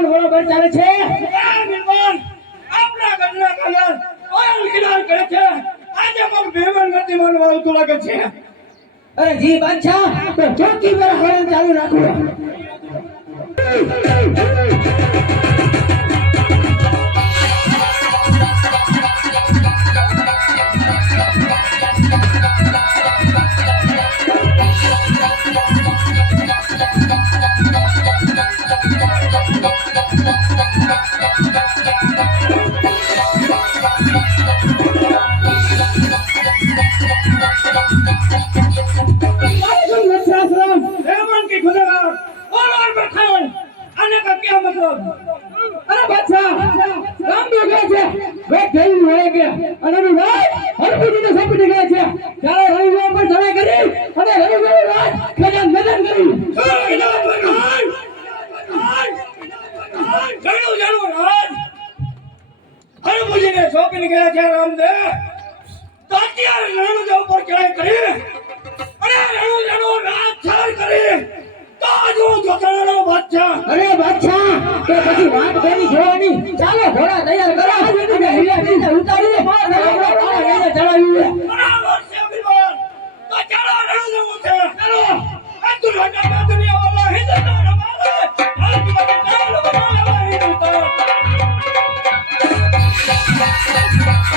મિલવાન બરોબર ચાલે છે? આજે પણ બેવન નથી માનવાનું તો લાગે છે. જી બાદશાહ તો ચોકી પર હરણ ચાલુ રાખો Thank you.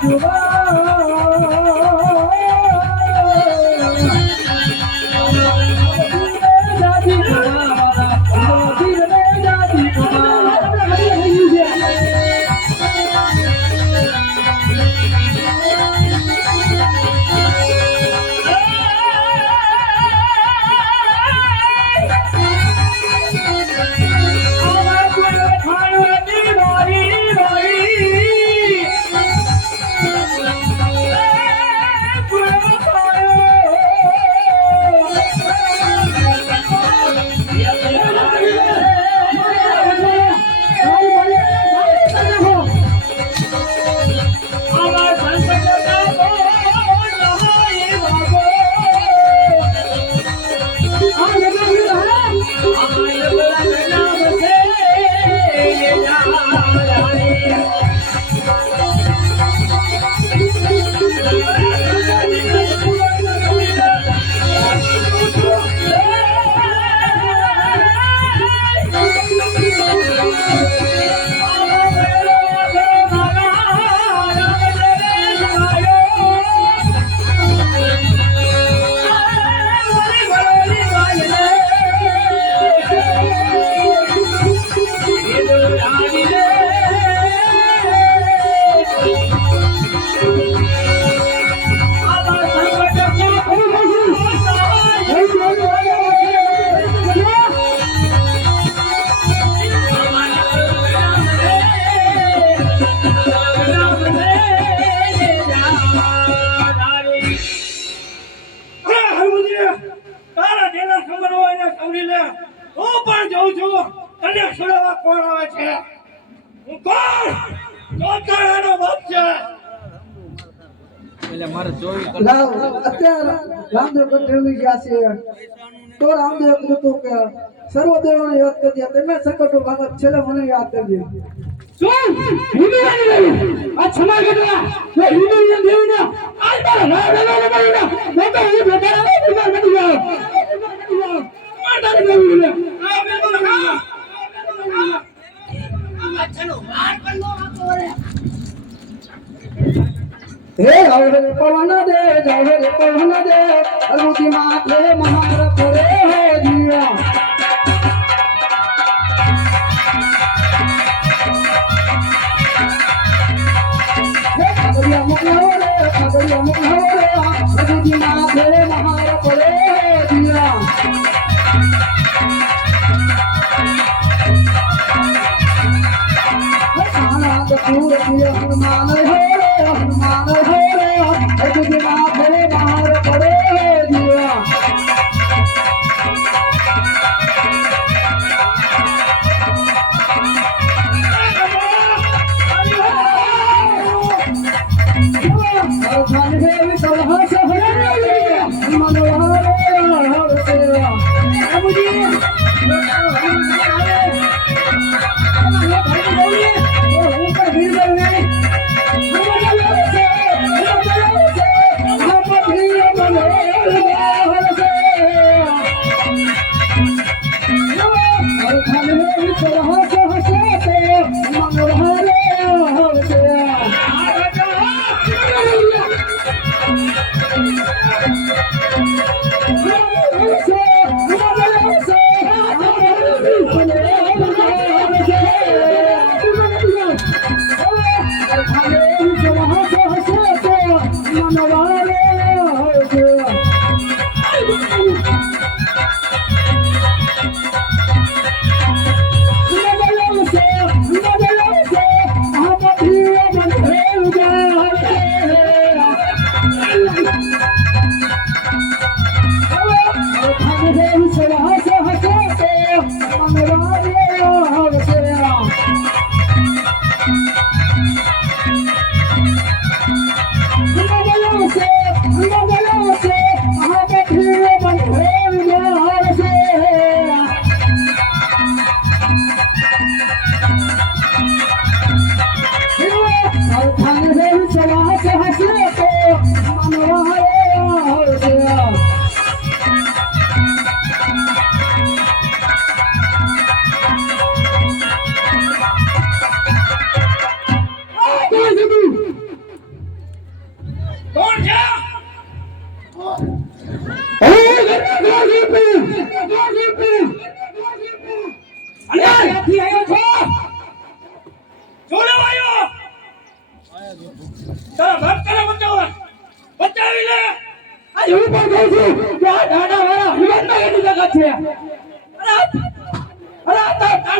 Thank you. લાવ અત્યારે રામદેવ કંઠેલી ગયા છે તો રામદેવ કીધું કે સર્વદેવોને યાદ કરજે તમે સંકટો ભાગત છેલ્લે મને યાદ કરજે. શું? હિન્દુવાની દેવી આ છમા ગઢવા એ હિન્દુની દેવીને આજ મારા રાવ રાવ રાવ મે તો હું બેટા રાવ બીમાર પડી ગયો બીમાર ને આ મે તો ના આ બિલકુલ હા હે હવે પવન દે જય રે પવન દે અરુચિ માથે મહાર કરે હે દિયા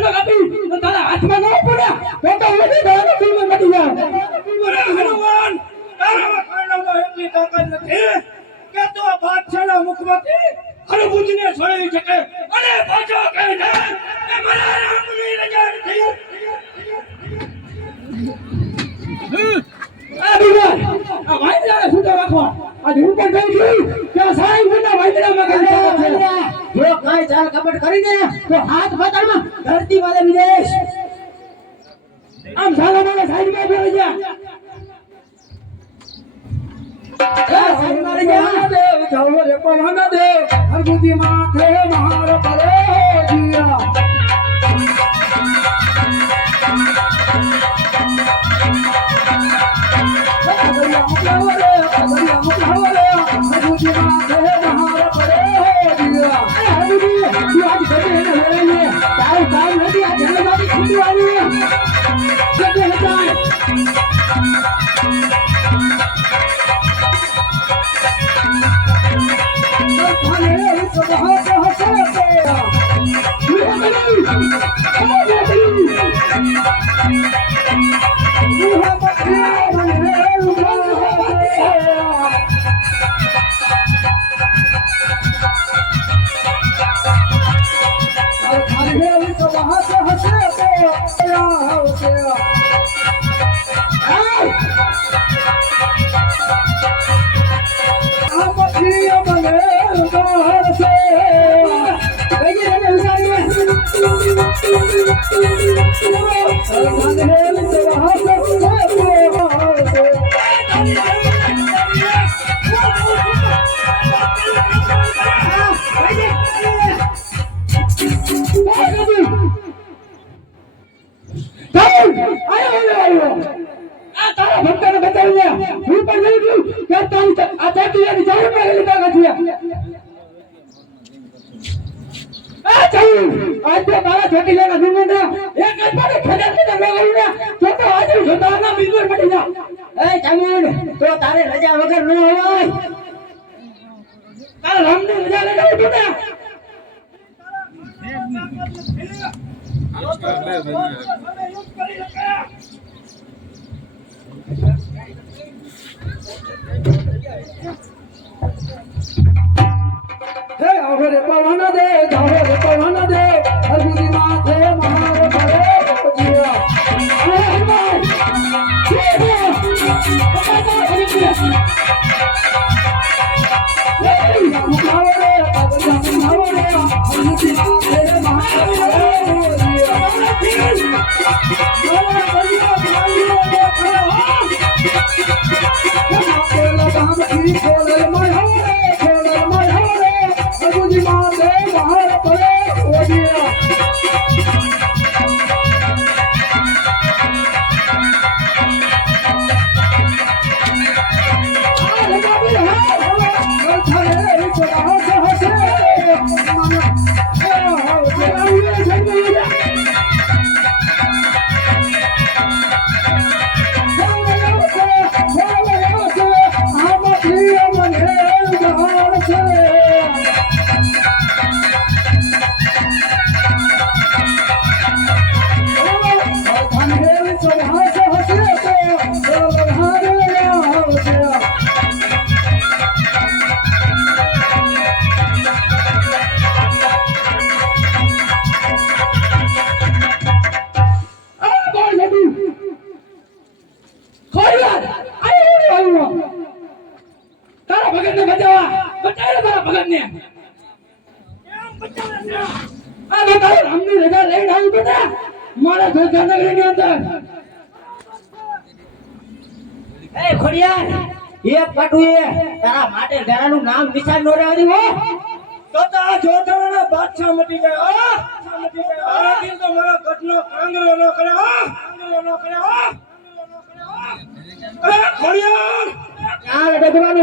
તારો કાંડો તારા હાથમાં ન પડ્યા તો તો હું બી તારા ફિલ્મ મટી જાઉં અરે હનુમાન તારા કાંડામાં એટલી તાકાત નથી કે તો બાદશાહના મુખમાંથી હરભુજને છોડી શકે. અને પાછો કહે છે કે મારા રામની રજા નથી. આ બીમાર. આ વાંદરાને સુધા રાખો આજે હું પણ કહું છું કે સાહેબ મોટા વાંદરામાં કરી જો કાંઈ ચાલ કપટ કરીને તો હાથ પાતાળમાં ધરતી વાળે વિદેશ. આમ સાલા મારા સાઈડમાં બેસી જા દેવ જવ રે પવન દેવ માથે મહાર કરે જીયા মুখ হলে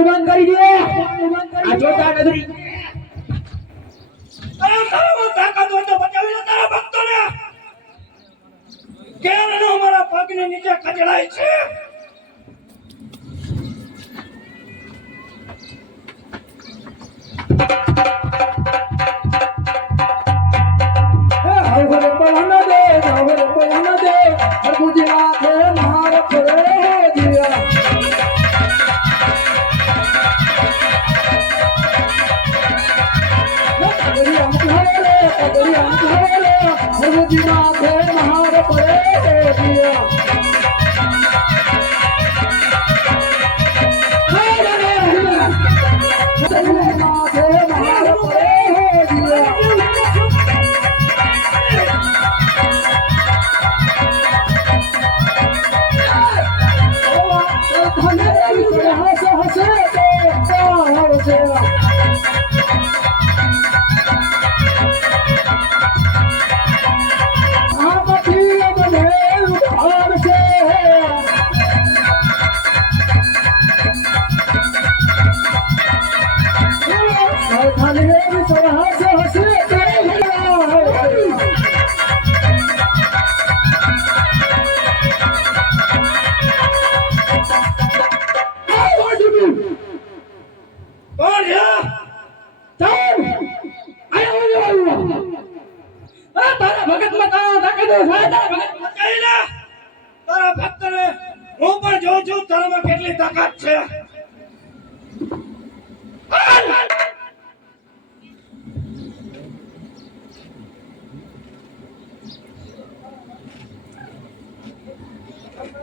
બંધ કરી દે આ જોતા નથી તાકાત હોય તો બચાવી લે તારા ભક્તોને કેમ એનો અમારા પગને નીચે કચડાય છે Thank you. महारे पड़े दिया માં કેટલી તાકાત છે?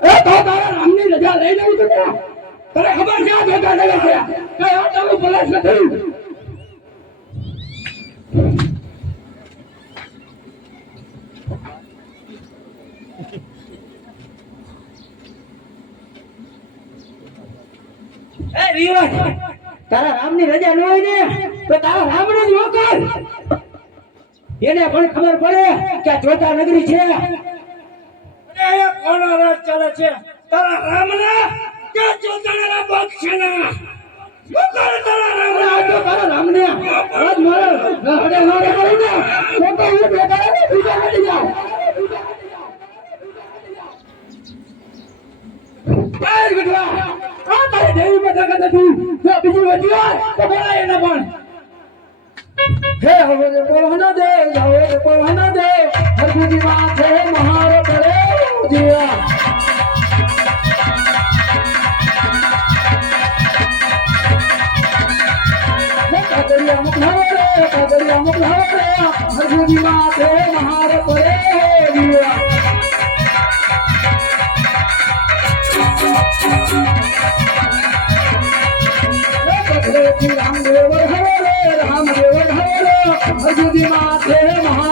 એ તો તારા રામની રજા લઈને ઉતર્યા તને ખબર ક્યાં જતા નગર થયા કઈ આ તારું પલાશ થયું રામની રજા ન હોય ને તો તારા રામને જ મોકલ એને પણ ખબર પડે કે આ જોતા નગરી છે. એ કોનો રાજ ચાલે છે? તારા રામના કે ચોતણના પક્ષના મોકલ તારા આ રામના તો તારા રામને આજ મારે. હડે હડે કરું ને તો તો હું બેટા ને બીજા નથી જાઉં આજ ગઢવા આ તારી દેવી માં તાકાત હતી હોય તો બોલાય એને પણ. હે રે પવન દે જાવે રે પવન દે. હરગુજી માથે મહાર કરે જીયા કાગળિયા અમુક લાવે રે કાગળિયા અમુક લાવે રે. હરગુજી માથે મહાર કરે જીયા હરગુજી માથે મહાર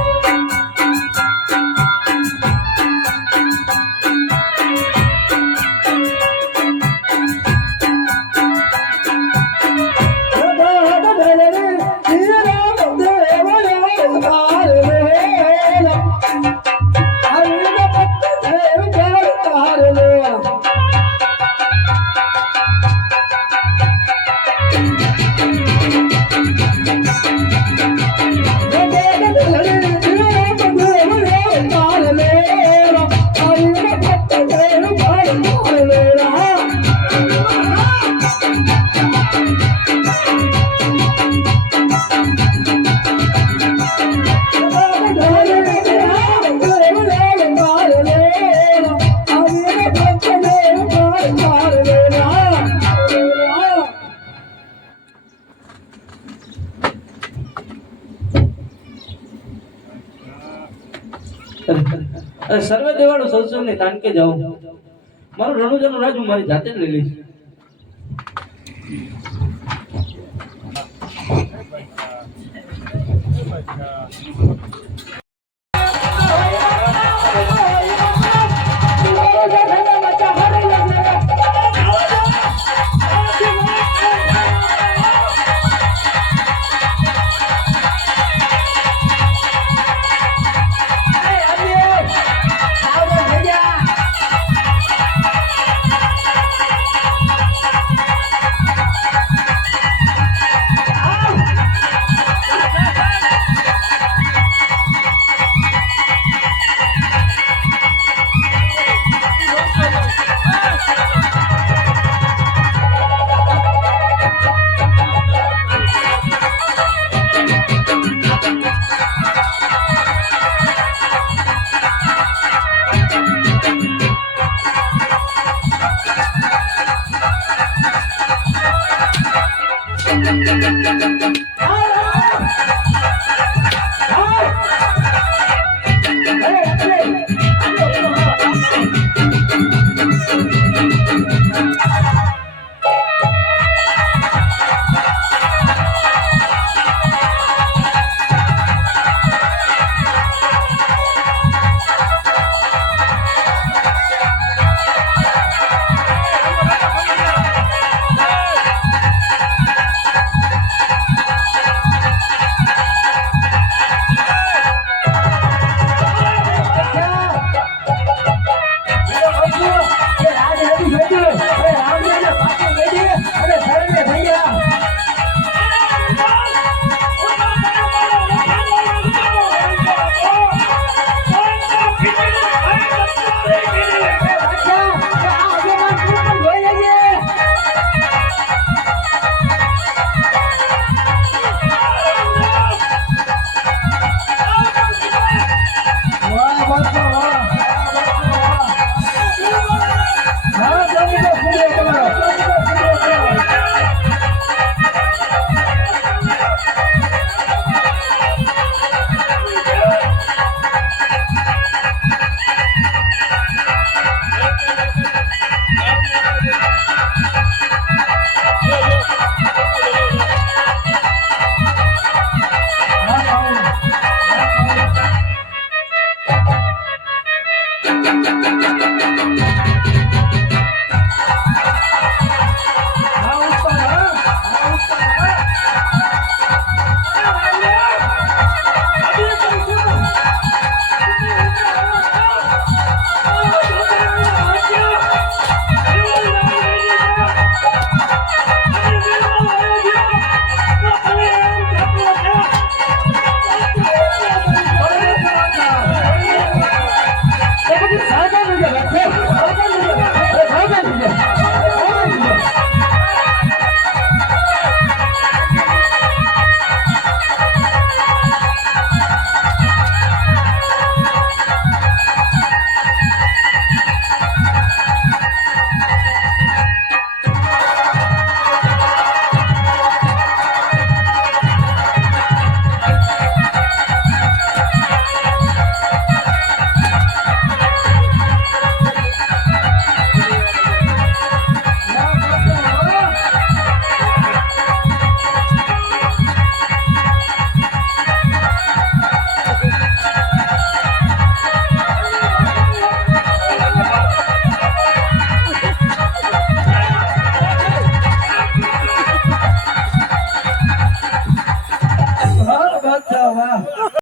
સર્વે દેવાળો સત્સંગ ને તાનકે જાઉં મારું રાજ રાજુ મારી જાતે જ લઈ લઈશ. આવ